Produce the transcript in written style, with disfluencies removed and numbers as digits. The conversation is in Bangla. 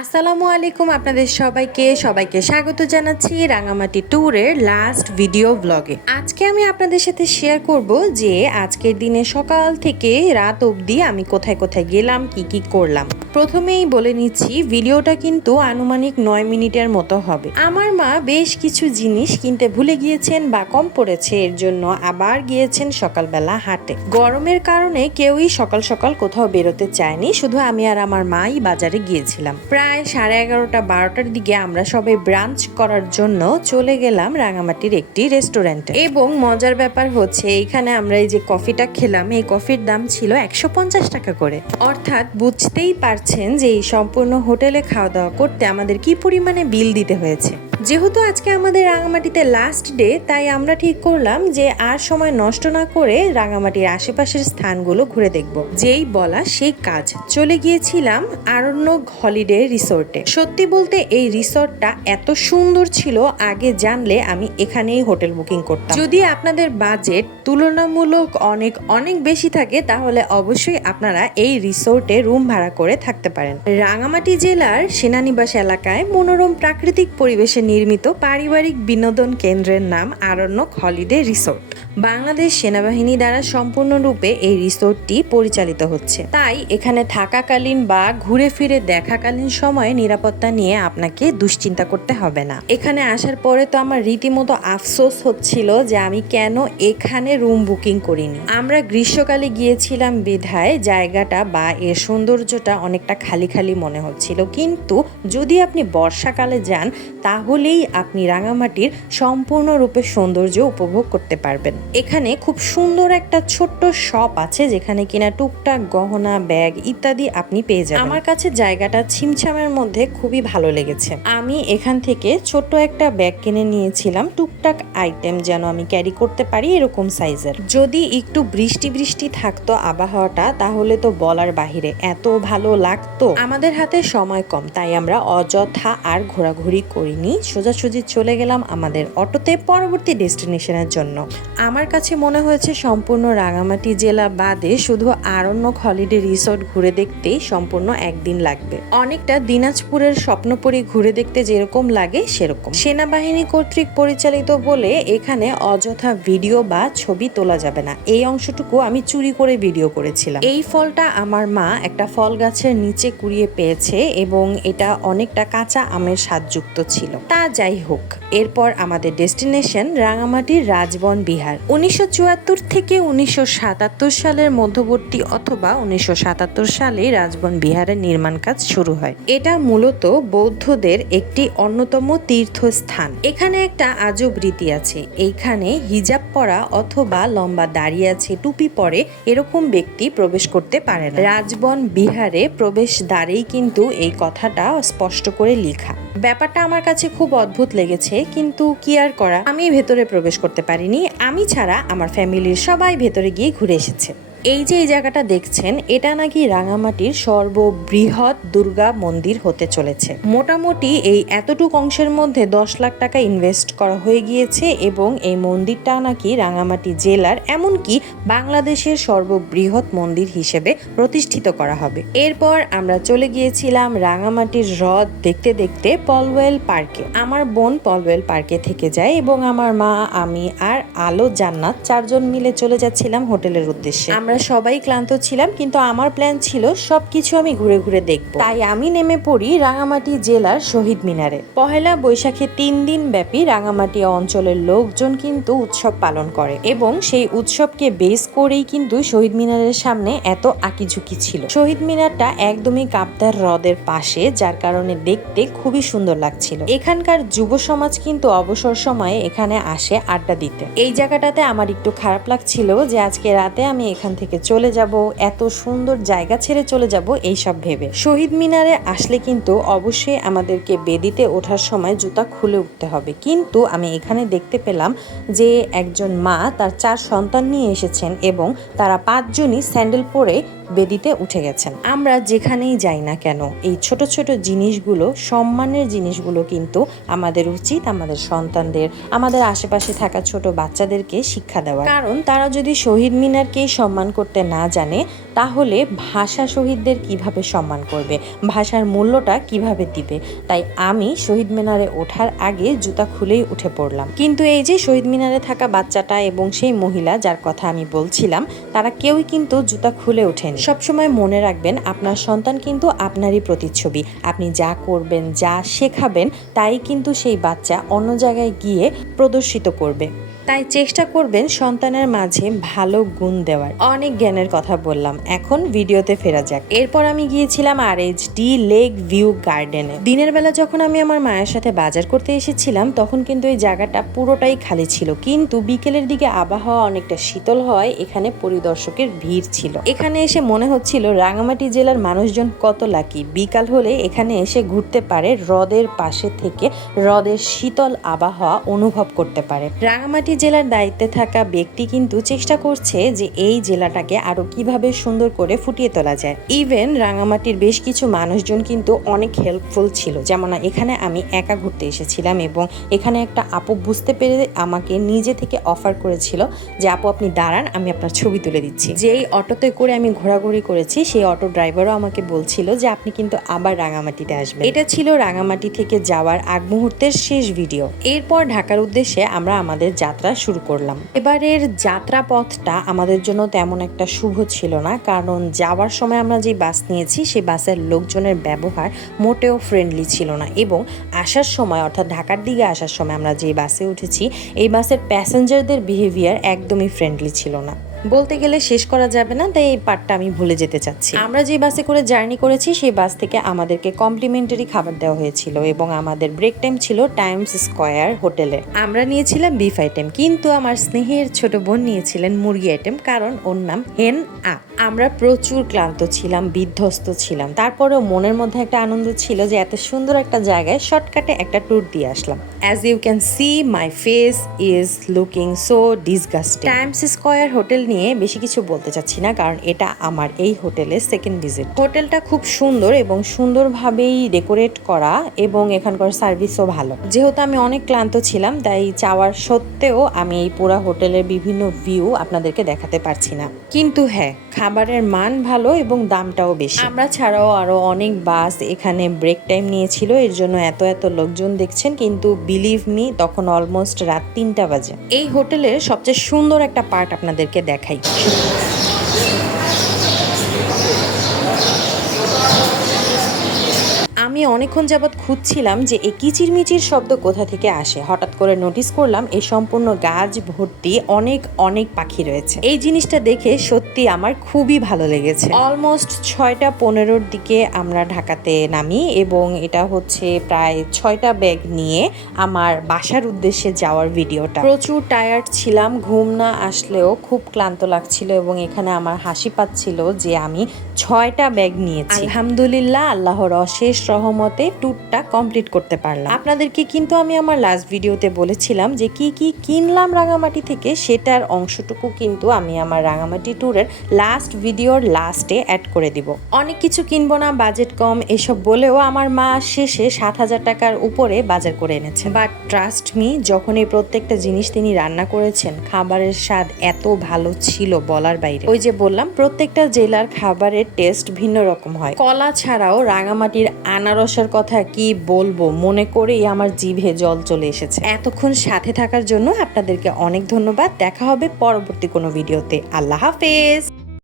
আসসালামু আলাইকুম, আপনাদের সবাইকে স্বাগত জানাচ্ছি রাঙামাটি ট্যুরের লাস্ট ভিডিও ব্লগে। আজকে আমি আপনাদের সাথে শেয়ার করব যে আজকের দিনে সকাল থেকে রাত অবধি আমি কোথায় কোথায় গেলাম, কি করলাম। প্রথমেই বলে নিচ্ছি, ভিডিওটা কিন্তু আনুমানিক 9 মিনিটের মতো হবে। আমার মা বেশ কিছু জিনিস কিনতে ভুলে গিয়েছেন বা কম পড়েছে, এর জন্য আবার গিয়েছেন সকালবেলা হাটে। গরমের কারণে কেউই সকাল সকাল কোথাও বেরোতে চায়নি, শুধু আমি আর আমার মাই বাজারে গিয়েছিলাম। প্রায় 11:30-12টার দিকে আমরা সবাই ব্রাঞ্চ করার জন্য চলে গেলাম রাঙামাটির একটি রেস্টুরেন্টে। এবং মজার ব্যাপার হচ্ছে, এখানে আমরা এই যে কফিটা খেলাম, এই কফির দাম ছিল 150 টাকা করে। অর্থাৎ বুঝতেই পারছেন যে এই সম্পূর্ণ হোটেলে খাওয়া দাওয়া করতে আমাদের কি পরিমাণে বিল দিতে হয়েছে। যেহেতু আজকে আমাদের রাঙামাটিতে লাস্ট ডে, তাই আমরা ঠিক করলাম যে আর সময় নষ্ট না করে রাঙামাটির আশেপাশের স্থানগুলো ঘুরে দেখব। যেই বলা সেই কাজ, চলে গিয়েছিলাম আরণ্যক হলিডে রিসোর্টে। সত্যি বলতে এই রিসোর্টটা এত সুন্দর ছিল, আগে জানলে আমি এখানেই হোটেল বুকিং করতাম। যদি আপনাদের বাজেট তুলনামূলক অনেক বেশি থাকে, তাহলে অবশ্যই আপনারা এই রিসোর্টে রুম ভাড়া করে থাকতে পারেন। রাঙামাটি জেলার সেনানিবাস এলাকায় মনোরম প্রাকৃতিক পরিবেশে নির্মিত পারিবারিক বিনোদন কেন্দ্রের নাম আরণ্যক হলিডে রিসোর্ট। বাংলাদেশ সেনাবাহিনী দ্বারা সম্পূর্ণরূপে এই রিসোর্টটি পরিচালিত হচ্ছে, তাই এখানে থাকাকালীন বা ঘুরে ফিরে দেখাকালীন সময়ে নিরাপত্তা নিয়ে আপনাকে দুশ্চিন্তা করতে হবে না। এখানে আসার পরে তো আমার রীতিমতো আফসোস হচ্ছিল যে আমি কেন এখানে রুম বুকিং করিনি। আমরা গ্রীষ্মকালে গিয়েছিলাম বিধায় জায়গাটা বা এর সৌন্দর্যটা অনেকটা খালি খালি মনে হচ্ছিল, কিন্তু যদি আপনি বর্ষাকালে যান তাহলেই আপনি রাঙামাটির সম্পূর্ণরূপে সৌন্দর্য উপভোগ করতে পারবেন। এখানে খুব সুন্দর একটা ছোট্ট শপ আছে, যেখানে কিনা টুকটাক গহনা, ব্যাগ ইত্যাদি আপনি পেয়ে যাবেন। আমার কাছে জায়গাটা ছিমছামের মধ্যে খুবই ভালো লেগেছে। আমি এখান থেকে ছোট্ট একটা ব্যাগ কিনে নিয়েছিলাম, টুকটাক আইটেম যেন আমি ক্যারি করতে পারি এরকম সাইজের। যদি একটু বৃষ্টি থাকতো আবহাওয়াটা, তাহলে তো বলার বাহিরে এত ভালো লাগতো। আমাদের হাতে সময় কম, তাই আমরা অযথা আর ঘোরাঘুরি করিনি, সোজাসুজি চলে গেলাম আমাদের অটোতে পরবর্তী ডেস্টিনেশনের জন্য। আমার কাছে মনে হয়েছে সম্পূর্ণ রাঙামাটি জেলা বাদে শুধু আরণ্যক হলিডে রিসোর্ট ঘুরে দেখতেই সম্পূর্ণ একদিন লাগবে। অনেকটা দিনাজপুরের স্বপ্নপুরী ঘুরে দেখতে যেরকম লাগে সেরকম। সেনাবাহিনী কর্তৃক পরিচালিত বলে এখানে অযথা ভিডিও বা ছবি তোলা যাবে না, এই অংশটুকু আমি চুরি করে ভিডিও করেছিলাম। এই ফলটা আমার মা একটা ফল গাছের নিচে কুড়িয়ে পেয়েছে এবং এটা অনেকটা কাঁচা আমের স্বাদযুক্ত ছিল। তা যাই হোক, এরপর আমাদের ডেস্টিনেশন রাঙামাটির রাজবন বিহার। 1974 থেকে 1977 সালের মধ্যবর্তী অথবা 1977 সালে রাজবন বিহারের নির্মাণ কাজ শুরু হয়। এটা মূলত বৌদ্ধদের একটি অন্যতম তীর্থস্থান। এখানে একটা আজব রীতি আছে, এইখানে হিজাব পরা অথবা লম্বা দাড়ি আছে, টুপি পরে এরকম ব্যক্তি প্রবেশ করতে পারে না। রাজবন বিহারে প্রবেশ দ্বারেই কিন্তু এই কথাটা স্পষ্ট করে লেখা। ব্যাপারটা আমার কাছে খুব অদ্ভুত লেগেছে, কিন্তু কি আর করা, আমি ভেতরে প্রবেশ করতে পারিনি। আমি ছাড়া আমার ফ্যামিলির সবাই ভেতরে গিয়ে ঘুরে এসেছে। এই যে এই জায়গাটা দেখছেন, এটা নাকি রাঙামাটির সর্ববৃহৎ দুর্গা মন্দির হতে চলেছে। মোটামুটি এই এতটুক অংশের মধ্যে 10 লাখ টাকা ইনভেস্ট করা হয়ে গিয়েছে এবং এই মন্দিরটা নাকি রাঙামাটি জেলার এমনকি বাংলাদেশের সর্ববৃহৎ মন্দির হিসেবে প্রতিষ্ঠিত করা হবে। এরপর আমরা চলে গিয়েছিলাম রাঙামাটির হ্রদ দেখতে দেখতে পলওয়েল পার্কে। আমার বোন পলওয়েল পার্কে থেকে যায় এবং আমার মা, আমি আর আলো জান্নাত 4 জন মিলে চলে যাচ্ছিলাম হোটেলের উদ্দেশ্যে। আমরা সবাই ক্লান্ত ছিলাম, কিন্তু আমার প্ল্যান ছিল সবকিছু আমি ঘুরে ঘুরে দেখব। তাই আমি নেমে পড়ি রাঙামাটি জেলার শহীদ মিনারে। পহেলা বৈশাখে 3 দিন ব্যাপী রাঙামাটি অঞ্চলের লোকজন কিন্তু উৎসব পালন করে এবং সেই উৎসবকে বেস করেই কিন্তু শহীদ মিনারের সামনে এত আঁকিঝুঁকি ছিল। শহীদ মিনারটা একদমই কাপ্তার হ্রদের পাশে, যার কারণে দেখতে খুবই সুন্দর লাগছিল। এখানকার যুব সমাজ কিন্তু অবসর সময়ে এখানে আসে আড্ডা দিতে। এই জায়গাটাতে আমার একটু খারাপ লাগছিল যে আজকে রাতে আমি এখান থেকে চলে যাব, এত সুন্দর জায়গা ছেড়ে চলে যাব এইসব ভেবে। শহীদ মিনারে আসলে কিন্তু অবশ্যই আমাদেরকে বেদিতে ওঠার সময় জুতা খুলে উঠতে হবে, কিন্তু আমি এখানে দেখতে পেলাম যে একজন মা তার 4 সন্তান নিয়ে এসেছেন এবং তারা 5 জনই স্যান্ডেল পরে বেদিতে উঠে গেছেন। আমরা যেখানেই যাই না কেন এই ছোট ছোট জিনিসগুলো, সম্মানের জিনিসগুলো কিন্তু আমাদের উচিত আমাদের সন্তানদের, আমাদের আশেপাশে থাকা ছোট বাচ্চাদেরকে শিক্ষা দেওয়া, কারণ তারা যদি শহীদ মিনারকেই সম্মান করতে না জানে তাহলে ভাষা শহীদদের কিভাবে সম্মান করবে, ভাষার মূল্যটা কিভাবে দিবে। তাই আমি শহীদ মিনারে ওঠার আগে জুতা খুলেই উঠে পড়লাম। কিন্তু এই যে শহীদ মিনারে থাকা বাচ্চাটা এবং সেই মহিলা যার কথা আমি বলছিলাম, তারা কেউই কিন্তু জুতা খুলে ওঠেনি। সবসময় মনে রাখবেন, আপনার সন্তান কিন্তু আপনারই প্রতিচ্ছবি। আপনি যা করবেন, যা শেখাবেন, তাই কিন্তু সেই বাচ্চা অন্য জায়গায় গিয়ে প্রদর্শিত করবে। তাই চেষ্টা করবেন সন্তানের মাঝে ভালো গুণ দেওয়ার। অনেক জ্ঞানের কথা বললাম, এখন ভিডিওতে ফেরা যাক। এরপর আমি গিয়েছিলাম RHD লেক ভিউ গার্ডেনে। দিনের বেলা যখন আমি আমার মায়ের সাথে বাজার করতে এসেছিলাম, তখন কিন্তু এই জায়গাটা পুরোটাই খালি ছিল, কিন্তু বিকেলের দিকে আবহাওয়া অনেকটা শীতল হওয়ায় এখানে পরিদর্শকের ভিড় ছিল। এখানে এসে মনে হচ্ছিল রাঙামাটি জেলার মানুষজন কত লাকি, বিকাল হলে এখানে এসে ঘুরতে পারে, হ্রদের পাশে থেকে হ্রদের শীতল আবহাওয়া অনুভব করতে পারে। রাঙামাটি জেলার দায়িত্বে থাকা ব্যক্তি কিন্তু চেষ্টা করছে যে এই জেলাটাকে আরো কিভাবে সুন্দর করে ফুটিয়ে তোলা যায়। ইভেন রাঙামাটির বেশ কিছু মানুষজন কিন্তু অনেক হেল্পফুল ছিল। যেমন এখানে আমি একা ঘুরতে এসেছিলাম এবং এখানে একটা আপু বুঝতে পেরে আমাকে নিজে থেকে অফার করেছিল যে আপু আপনি দাঁড়ান, আমি আপনার ছবি তুলে দিচ্ছি। যেই অটোতে করে আমি ঘোরাঘুরি করেছি, সেই অটো ড্রাইভারও আমাকে বলছিল যে আপনি কিন্তু আবার রাঙামাটিতে আসবেন। এটা ছিল রাঙামাটি থেকে যাওয়ার আগ মুহূর্তের শেষ ভিডিও। এরপর ঢাকার উদ্দেশ্যে আমরা আমাদের যাত্রা শুরু করলাম। এবারের যাত্রা পথটা আমাদের জন্য তেমন একটা শুভ ছিল না, কারণ যাওয়ার সময় আমরা যে বাস নিয়েছি সেই বাসের লোকজনের ব্যবহার মোটেও ফ্রেন্ডলি ছিল না, এবং আসার সময় অর্থাৎ ঢাকার দিকে আসার সময় আমরা যে বাসে উঠেছি এই বাসের প্যাসেঞ্জারদের বিহেভিয়ার একদমই ফ্রেন্ডলি ছিল না। বলতে গেলে শেষ করা যাবে না, তাই এই পার্টটা আমি ভুলে যেতে চাচ্ছি। আমরা যে বাসে করে জার্নি করেছি সেই বাস থেকে আমাদেরকে কমপ্লিমেন্টারি খাবার দেওয়া হয়েছিল এবং আমাদের ব্রেক টাইম ছিল টাইমস স্কয়ার হোটেলে। আমরা নিয়েছিলাম বিফ আইটেম, কিন্তু আমার স্নেহের ছোট বোন নিয়েছিলেন মুরগি আইটেম, কারণ ওর নাম হেন আ। আমরা প্রচুর ক্লান্ত ছিলাম, বিধ্বস্ত ছিলাম, তারপরেও মনের মধ্যে একটা আনন্দ ছিল যে এত সুন্দর একটা জায়গায় শর্টকাটে একটা ট্যুর দিয়ে আসলাম। As you can see my face is looking so disgusting. Times Square hotel নিয়ে বেশি কিছু বলতে চাচ্ছি না, কারণ এটা আমার এই হোটেলের সেকেন্ড ভিজিট। হোটেলটা খুব সুন্দর এবং সুন্দরভাবেই ডেকোরেট করা, এবং এখানকার সার্ভিসও ভালো। যেহেতু আমি অনেক ক্লান্ত ছিলাম, তাই চাওয়ার সত্ত্বেও আমি এই পুরা হোটেলের বিভিন্ন ভিউ আপনাদেরকে দেখাতে পারছি না। কিন্তু হ্যাঁ, খাবারের মান ভালো এবং দামটাও বেশি। আমরা ছাড়াও আরো অনেক বাস এখানে ব্রেক টাইম নিয়েছিল, এর জন্য এত লোকজন দেখছেন, কিন্তু বিলিভ মি তখন অলমোস্ট রাত 3টা বাজে। এই হোটেলের সবচেয়ে সুন্দর একটা পার্ট আপনাদেরকে দেখাই। আমি অনেকক্ষণ যাবৎ খুঁজছিলাম যে এই কিচিরমিচির শব্দ কোথা থেকে আসে। হঠাৎ করে নোটিস করলাম এই সম্পূর্ণ গাছ ভর্তি অনেক পাখি রয়েছে। এই জিনিসটা দেখে সত্যি আমার খুবই ভালো লেগেছে। অলমোস্ট 6টা 15-র দিকে আমরা ঢাকাতে নামি, এবং এটা হচ্ছে প্রায় 6টা ব্যাগ নিয়ে আমার বাসার উদ্দেশ্যে যাওয়ার ভিডিওটা। প্রচুর টায়ার্ড ছিলাম, ঘুম না আসলেও খুব ক্লান্ত লাগছিল, এবং এখানে আমার হাসি পাচ্ছিল যে আমি 6টা ব্যাগ নিয়েছি। আলহামদুলিল্লাহ, আল্লাহর অশেষ রহমতে ট্যুরটা কমপ্লিট করতে পারলাম। আপনাদেরকে কিন্তু আমি আমার লাস্ট ভিডিওতে বলেছিলাম যে কি কি কিনলাম রাঙামাটি থেকে, সেটার অংশটুকু কিন্তু আমি আমার রাঙামাটি ট্যুরের লাস্ট ভিডিওর লাস্টে অ্যাড করে দিব। অনেক কিছু কিনবো না, বাজেট কম এসব বলেও আমার মা শেষে 7,000 টাকার উপরে বাজার করে এনেছে। বাট ট্রাস্ট মি, যখন এই প্রত্যেকটা জিনিস তিনি রান্না করেছেন, খাবারের স্বাদ এত ভালো ছিল বলার বাইরে। ওই যে বললাম, প্রত্যেকটা জেলার খাবারের টেস্ট ভিন্ন রকম হয়। কলা ছাড়াও রাঙামাটির আনারসের কথা কি বলবো, মনে করেই আমার জিভে জল চলে এসেছে। এতক্ষণ সাথে থাকার জন্য আপনাদেরকে অনেক ধন্যবাদ। দেখা হবে পরবর্তী কোনো ভিডিওতে। আল্লাহ হাফেজ।